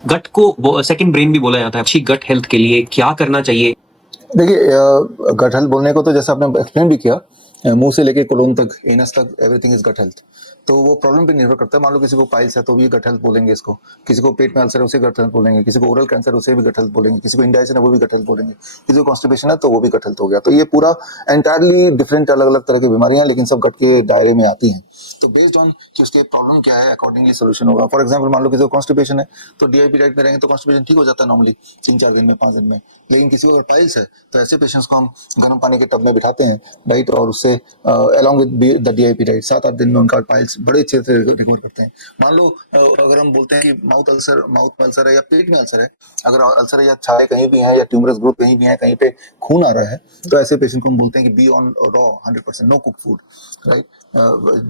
गट को second brain भी बोला जाता है। अच्छी गट हेल्थ के लिए क्या करना चाहिए? देखिए गट हेल्थ बोलने को तो जैसे आपने एक्सप्लेन भी किया, मुंह से लेके कोलोन तक, एनस तक, एवरीथिंग इज गट हेल्थ। तो वो प्रॉब्लम पे निर्भर करता है। मान लो किसी को पाइल्स है तो भी गट हेल्थ बोलेंगे इसको, किसी को पेट में अल्सर है उसे गट हेल्थ बोलेंगे, किसी को ओरल कैंसर उसे भी गट हेल्थ बोलेंगे, किसी को इंडाइजेशन है वो भी गट हेल्थ बोलेंगे, किसी को कॉन्स्टिपेशन है तो वो भी गट हेल्थ हो गया। तो ये पूरा एंटायरली डिफरेंट अलग अलग तरह की बीमारियां, लेकिन सब गट के दायरे में आती हैं। तो बेस्ड ऑन कि उसके प्रॉब्लम क्या है अकॉर्डिंगली सोल्यूशन होगा। फॉर एग्जाम्पल मान लो किसी को कॉन्स्टिपेशन है तो डीआईपी डाइट में रहेंगे तो कॉन्स्टिपेशन ठीक हो जाता है नॉर्मली 3-4 दिन में, 5 दिन में। लेकिन किसी को अगर पाइल्स है तो ऐसे पेशेंट्स को हम गर्म पानी के टब में बिठाते हैं, राइट, और उससे along with the DIP diet 7-8 दिन में उनका पाइल्स बड़े अच्छे से रिकवर करते हैं। मान लो अगर हम बोलते हैं कि माउथ में अल्सर है या पेट में अल्सर है, अगर अल्सर है या छाले कहीं भी है या ट्यूमरस ग्रोथ कहीं भी है, कहीं पे खून आ रहा है, तो ऐसे पेशेंट को हम बोलते हैं कि be on raw 100%, no cook food, right.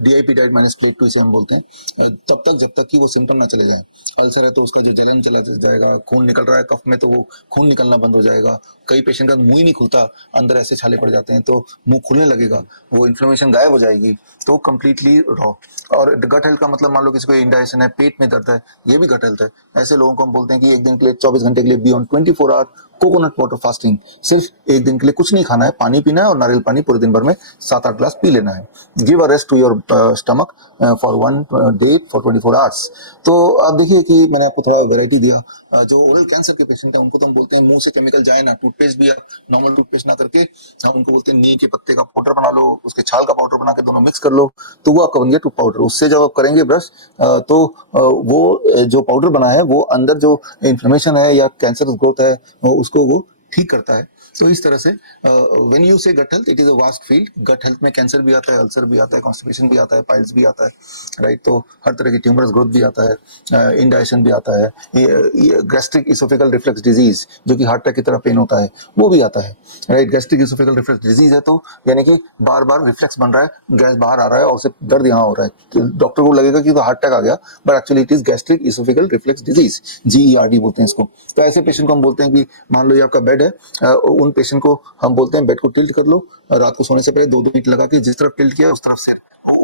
DIP diet minus plate 2 इसे हम बोलते हैं। तब तक जब तक कि वो सिम्टम ना चले जाए। अल्सर है तो उसका जो जलन चला जाएगा, खून निकल रहा है कफ में तो वो खून निकलना बंद हो जाएगा। कई पेशेंट का मुंह ही नहीं खुलता, अंदर ऐसे छाले पड़ जाते हैं तो मुंह खुलने लगेगा, वो इन्फ्लेमेशन गायब हो जाएगी। तो कंप्लीटली रॉ। और गट हेल्थ का मतलब मान लो किसी को इंडाइजेशन है, पेट में दर्द है, ये भी गट हेल्थ है। ऐसे लोगों को हम बोलते हैं कि एक दिन के लिए 24 घंटे के लिए be on 24 hour coconut water fasting. सिर्फ एक दिन के लिए कुछ नहीं खाना है, पानी पीना है और नारियल पानी पूरे दिन भर में 7-8 ग्लास पी लेना है। Give a rest to your stomach for 1 day for 24 hours. तो आप देखिए कि मैंने आपको थोड़ा वेराइटी दिया। जो ओरल कैंसर के पेशेंट है उनको तो हम बोलते हैं मुंह से केमिकल जाए ना, टूथपेस्ट भी नॉर्मल टूथपेस्ट ना करके हम उनको बोलते हैं नीम के पत्ते का पाउडर बना लो, उसके छाल का पाउडर बना के दोनों मिक्स कर लो, तो वो आपका बन गया टूथ पाउडर। उससे जब आप करेंगे ब्रश तो वो जो पाउडर बना है वो अंदर जो इन्फ्लेमेशन है या कैंसर ग्रोथ है उसको वो ठीक करता है। तो इस तरह से when you say gut health, it is a vast field. Gut health में कैंसर भी आता है, अल्सर भी आता है, कॉन्स्टिपेशन भी आता है, पाइल्स भी आता है, राइट। तो हर तरह की ट्यूमरस ग्रोथ भी आता है, इंडाइजेशन भी आता है, गैस्ट्रिक इसोफेगल रिफ्लक्स डिजीज जो कि हार्ट अटैक की तरह पेन होता है वो भी आता है, right. Gastric oesophageal reflux disease है तो यानी कि बार बार रिफ्लेक्स बन रहा है, गैस बाहर आ रहा है और उसे दर्द यहाँ हो रहा है, तो डॉक्टर को लगेगा कि तो हार्ट अटैक आ गया, but actually it is gastric oesophageal reflux disease, GERD बोलते हैं इसको। तो ऐसे पेशेंट को हम बोलते हैं कि मान लो ये आपका बेड है, उन पेशेंट को हम बोलते हैं बेड को टिल्ट कर लो, रात को सोने से पहले 2-2 मिनट लगा के जिस तरफ टिल्ट किया उस तरफ से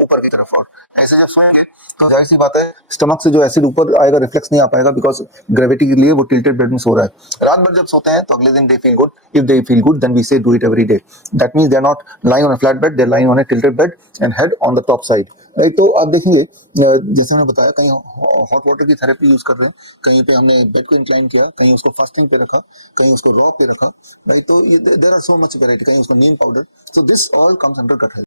ऊपर की तरफ, और ऐसे जब सोएंगे तो जाहिर सी बात है स्टमक से जो एसिड ऊपर आएगा रिफ्लेक्स नहीं आ पाएगा, बिकॉज ग्रेविटी के लिए वो टिल्टेड बेड में सो रहा है। रात भर जब सोते हैं तो अगले दिन they feel good. If they feel good then we say do it every day. That means they are not lying on a flat bed, they are lying on a tilted bed and head on the top side, right. तो आप देखेंगे जैसे मैंने बताया, कहीं hot water की therapy use कर रहे हैं, कहीं पे हमने बेड को इंक्लाइन किया, कहीं उसको फास्टिंग पे रखा, कहीं उसको रॉ पे रखा, राइट। तो there are so much variety, कहीं उसको neem powder. So this all comes under gut health.